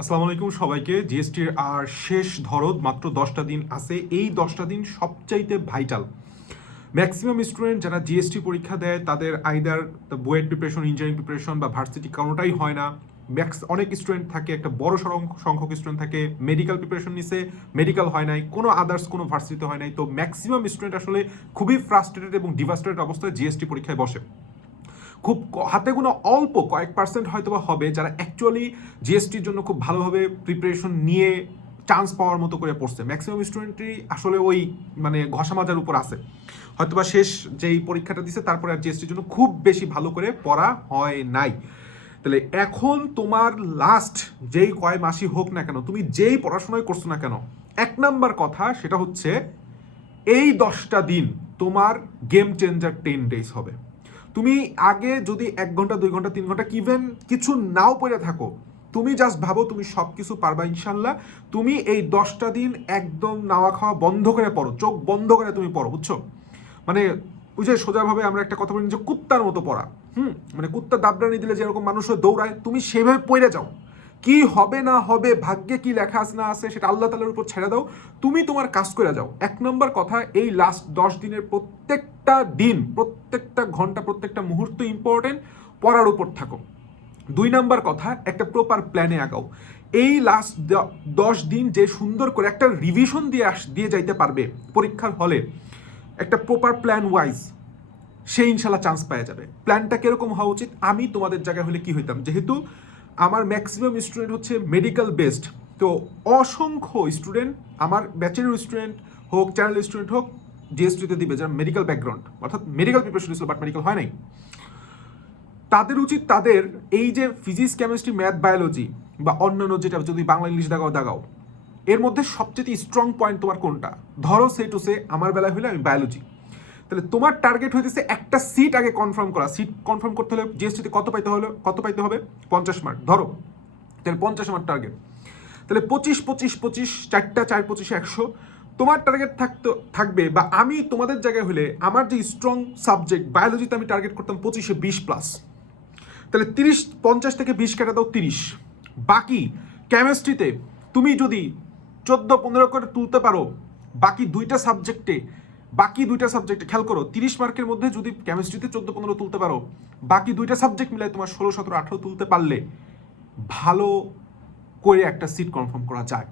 আসসালামু আলাইকুম সবাইকে। জিএসটির আর শেষ ধরো মাত্র 10টা দিন আছে। এই 10টা দিন সবচাইতে ভাইটাল। ম্যাক্সিমাম স্টুডেন্ট যারা জিএসটি পরীক্ষা দেয় তাদের either BUET preparation, engineering preparation বা ভার্সিটি কোনোটাই হয় না। অনেক স্টুডেন্ট থাকে, একটা বড় সংখ্যক স্টুডেন্ট থাকে মেডিকেল প্রিপারেশন নিছে, মেডিকেল হয় নাই, কোনো আদার্স কোনো ভার্সিটিতে হয় নাই। তো ম্যাক্সিমাম স্টুডেন্ট আসলে খুবই ফ্রাস্ট্রেটেড এবং ডিভাস্টেটেড অবস্থায় জিএসটি পরীক্ষায় বসে। খুব হাতে গোনা অল্প কয়েক পার্সেন্ট হয়তো বা হবে যারা অ্যাকচুয়ালি জিএসটির জন্য খুব ভালোভাবে প্রিপারেশন নিয়ে চান্স পাওয়ার মতো করে পড়ছে। ম্যাক্সিমাম স্টুডেন্টই আসলে ওই মানে ঘষা মাজার উপর আছে, হয়তোবা শেষ যেই পরীক্ষাটা দিছে তারপরে আর জিএসটির জন্য খুব বেশি ভালো করে পড়া হয় নাই। তাহলে এখন তোমার লাস্ট যেই কয় মাসই হোক না কেন, তুমি যেই পড়াশোনায় করছো না কেন, এক নাম্বার কথা সেটা হচ্ছে এই 10টা দিন তোমার গেম চেঞ্জার 10 ডেজ হবে। তুমি আগে যদি 1 ঘন্টা 2 ঘন্টা 3 ঘন্টা ইভেন কিছু নাও পড়ে থাকো, তুমি জাস্ট ভাবো তুমি সব কিছু পারবা ইনশাল্লাহ। তুমি এই 10টা দিন একদম নাওয়া খাওয়া বন্ধ করে পড়ো, চোখ বন্ধ করে তুমি পড়ো, বুঝছো? মানে ওই যে সোজাভাবে আমরা একটা কথা বলি যে কুত্তার মতো পড়া। মানে কুত্তা দাবড়ানি দিলে যেরকম মানুষও দৌড়ায়, তুমি সেভাবে পড়ে যাও। কি হবে না হবে, ভাগ্যে কি লেখা আছে না আছে সেটা আল্লাহ তাআলার উপর ছেড়ে দাও। তুমি তোমার কাজ করে যাও। 1 নম্বর কথা, এই লাস্ট 10 দিনের প্রত্যেকটা দিন, প্রত্যেকটা ঘন্টা, প্রত্যেকটা মুহূর্ত ইম্পর্টেন্ট, পড়ার উপর থাকো। 2 নম্বর কথা, একটা প্রপার প্ল্যানে আগাও। এই লাস্ট 10 দিন যে সুন্দর করে একটা রিভিশন দিয়ে যাইতে পারবে পরীক্ষার হলে, একটা প্রপার প্ল্যান ওয়াইজ, সে ইনশাল্লাহ চান্স পাওয়া যাবে। প্ল্যানটা কিরকম হওয়া উচিত? আমি তোমাদের জায়গায় হলে কি হইতাম, যেহেতু আমার ম্যাক্সিমাম স্টুডেন্ট হচ্ছে মেডিকেল বেসড, তো অসংখ্য স্টুডেন্ট আমার ব্যাচেলর স্টুডেন্ট হোক, চ্যানেল স্টুডেন্ট হোক, জিএসটিতে দিবে যারা মেডিকেল ব্যাকগ্রাউন্ড, অর্থাৎ মেডিকেল প্রিপারেশন ছিল বাট মেডিকেল হয় নাই। তাদের উচিত তাদের এই যে ফিজিক্স, কেমিস্ট্রি, ম্যাথ, বায়োলজি বা অন্যান্য যেটা যদি বাংলা ইংলিশ দাগাও, এর মধ্যে সবচেয়ে স্ট্রং পয়েন্ট তোমার কোনটা? ধরো সে টু সে আমার বেলায় হলে আমি বায়োলজি। তাহলে তোমার টার্গেট হইতেছে একটা সিট আগে কনফার্ম করা। সিট কনফার্ম করতে হলে জিএসটিতে কত পাইতে হবে 50 মার্ক ধরো, তাহলে 50 মার্ক টার্গেট। তাহলে 25 25 25, 4টা 4 25 100 তোমার টার্গেট থাকবে। বা আমি তোমাদের জায়গায় হলে আমার যে স্ট্রং সাবজেক্ট বায়োলজিতে আমি টার্গেট করতাম 25-20+। তাহলে 50 থেকে 20 কেটে দাও 30। বাকি কেমিস্ট্রিতে তুমি যদি 14-15 করে তুলতে পারো, বাকি দুইটা সাবজেক্টে খেয়াল করো, 30 মার্কের মধ্যে যদি কেমিস্ট্রিতে 14-15 তুলতে পারো, বাকি দুইটা সাবজেক্ট মিলে তোমার 16-17-18 তুলতে পারলে ভালো করে একটা সিট কনফার্ম করা যায়।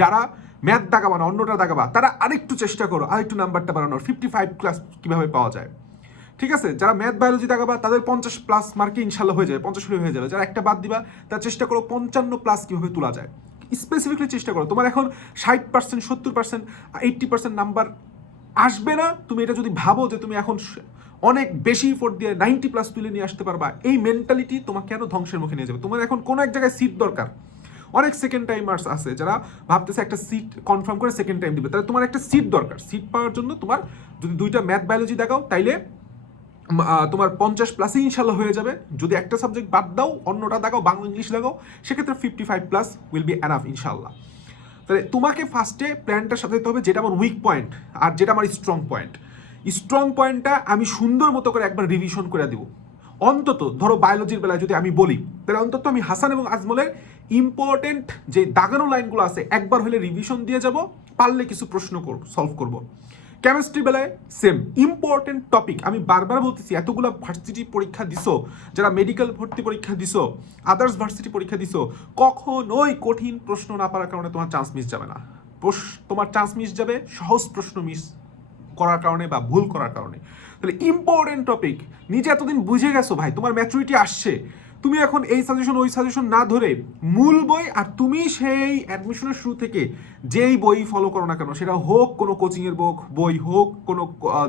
যারা ম্যাথ দাগাবা না, অন্যটা দাগাবা, তারা আরেকটু চেষ্টা করো, আরেকটু নাম্বারটা বাড়ানোর। 55+ কীভাবে পাওয়া যায়, ঠিক আছে? যারা ম্যাথ বায়োলজি দাগাবা তাদের 50+ মার্কে ইনশাল্লাহ হয়ে যাবে, 50 হয়ে যাবে। যারা একটা বাদ দিবা তার চেষ্টা করো 55+ কীভাবে তোলা যায়, স্পেসিফিকলি চেষ্টা করো। তোমার এখন 60%, 70%, 80% নাম্বার আসবে না, তুমি এটা যদি ভাবো যে তুমি এখন অনেক বেশি এফোর্ট দিয়ে 90+ তুলে নিয়ে আসতে পারবা, এই মেন্টালিটি তোমাকে কেন ধ্বংসের মুখে নিয়ে যাবে। তোমার এখন কোনো এক জায়গায় সিট দরকার। অনেক সেকেন্ড টাইমার্স আছে যারা ভাবতেছে একটা সিট কনফার্ম করে সেকেন্ড টাইম দিবে, তাহলে তোমার একটা সিট দরকার। সিট পাওয়ার জন্য তোমার যদি দুইটা ম্যাথ বায়োলজি দেখাও তাইলে তোমার 50+ ইনশাল্লাহ হয়ে যাবে। যদি একটা সাবজেক্ট বাদ দাও, অন্যটা দেখাও, বাংলা ইংলিশ দেখাও, সেক্ষেত্রে 55+ উইল বি এনাফ ইনশাল্লাহ। তাহলে তোমাকে ফার্স্টে প্ল্যানটা সাজাতে হবে যেটা আমার উইক পয়েন্ট আর যেটা আমার স্ট্রং পয়েন্ট। স্ট্রং পয়েন্টটা আমি সুন্দর মতো করে একবার রিভিশন করে দেবো। অন্তত ধরো বায়োলজির বেলায় যদি আমি বলি, তাহলে অন্তত আমি হাসান এবং আজমলের ইম্পর্টেন্ট যে দাগানো লাইনগুলো আছে একবার হলে রিভিশন দিয়ে যাব, পারলে কিছু প্রশ্ন সলভ করব। কেমিস্ট্রি বেলায় সেম ইম্পর্টেন্ট টপিক, আমি বারবার বলতেছি, এতগুলো ভার্সিটি পরীক্ষা দিছো, যারা মেডিকেল ভর্তি পরীক্ষা দিছো, আদার্স ভার্সিটি পরীক্ষা দিছো, কখনোই কঠিন প্রশ্ন না পারার কারণে তোমার চান্স মিস যাবে না। তোমার চান্স মিস যাবে সহজ প্রশ্ন মিস করার কারণে বা ভুল করার কারণে। তাহলে ইম্পর্টেন্ট টপিক নিজে এতদিন বুঝে গেছো ভাই, তোমার ম্যাচুরিটি আসছে, তুমি এখন এই সাজেশন ওই সাজেশন না ধরে মূল বই, আর তুমি সেই অ্যাডমিশনের শুরু থেকে যেই বই ফলো করো না কেন, সেটা হোক কোনো কোচিংয়ের বই হোক, কোনো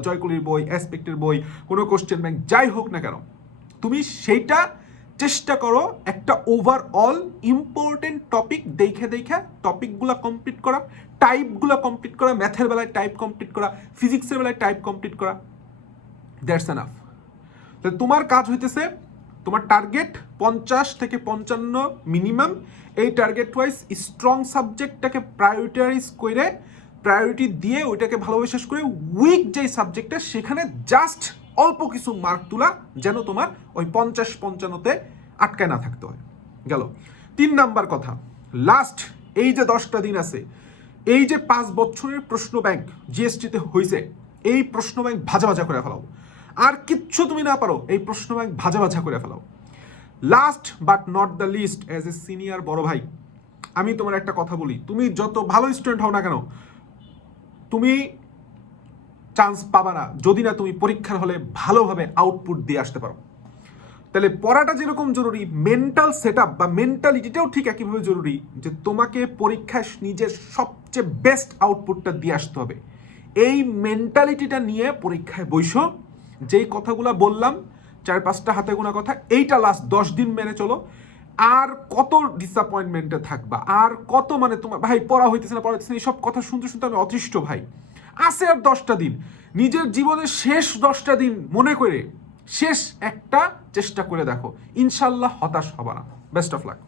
জয়কলির বই, অ্যাসপেক্টের বই, কোনো কোশ্চেন ব্যাংক, যাই হোক না কেন, তুমি সেইটা চেষ্টা করো একটা ওভারঅল ইম্পর্টেন্ট টপিক দেখে টপিকগুলো কমপ্লিট করা, টাইপগুলো কমপ্লিট করা, ম্যাথের বেলায় টাইপ কমপ্লিট করা, ফিজিক্সের বেলায় টাইপ কমপ্লিট করা, দ্যাটস এনাফ। তাহলে তোমার কাজ হইতেছে, তোমার টার্গেট 50 থেকে 55 মিনিমাম। এই টার্গেট ওয়াইজ স্ট্রং সাবজেক্টটাকে প্রায়োরিটি দিয়ে ওইটাকে ভালোভাবে শেষ করে, উইক যেই সাবজেক্টটা সেখানে জাস্ট অল্প কিছু মার্ক তোলা, যেন তোমার ওই 50-55-তে আটকায় না থাকতে হয়। গেল। 3 নাম্বার কথা, লাস্ট এই যে 10টা দিন আছে, এই যে 5 বছরের প্রশ্ন ব্যাংক জিএসটিতে হয়েছে, এই প্রশ্ন ব্যাংক ভাজা ভাজা করে ফেলাও। আর কিচ্ছু তুমি না পারো, এই প্রশ্ন ব্যাংক ভাজা ভাজা করে ফেলাও। Last but not the least, as a senior বড় ভাই আমি তোমার একটা কথা বলি, তুমি যত ভালো স্টুডেন্ট হও না কেন, তুমি চান্স পাবা না যদি না তুমি পরীক্ষার হলে ভালোভাবে আউটপুট দিয়ে আসতে পারো। তাহলে পড়াটা যেরকম জরুরি, মেন্টাল সেট আপ বা মেন্টালিটিটাও ঠিক একইভাবে জরুরি, যে তোমাকে পরীক্ষায় নিজের সবচেয়ে বেস্ট আউটপুটটা দিয়ে আসতে হবে। এই মেন্টালিটিটা নিয়ে পরীক্ষায় বইসো। যেই কথাগুলো বললাম 4-5টা হাতে গোনা কথা, এইটা লাস্ট 10 দিন মেনে চলো। আর কত ডিসঅ্যাপয়েন্টমেন্টে থাকবা, আর কত মানে তোমার ভাই পড়া হইতেছে না পড়া হইতেছে না, এইসব কথা শুনতে শুনতে আমি অতিষ্ঠ ভাই। আছে আর 10টা দিন, নিজের জীবনের শেষ 10টা দিন মনে করে শেষ একটা চেষ্টা করে দেখো, ইনশাল্লাহ হতাশ হবা না। Best of luck.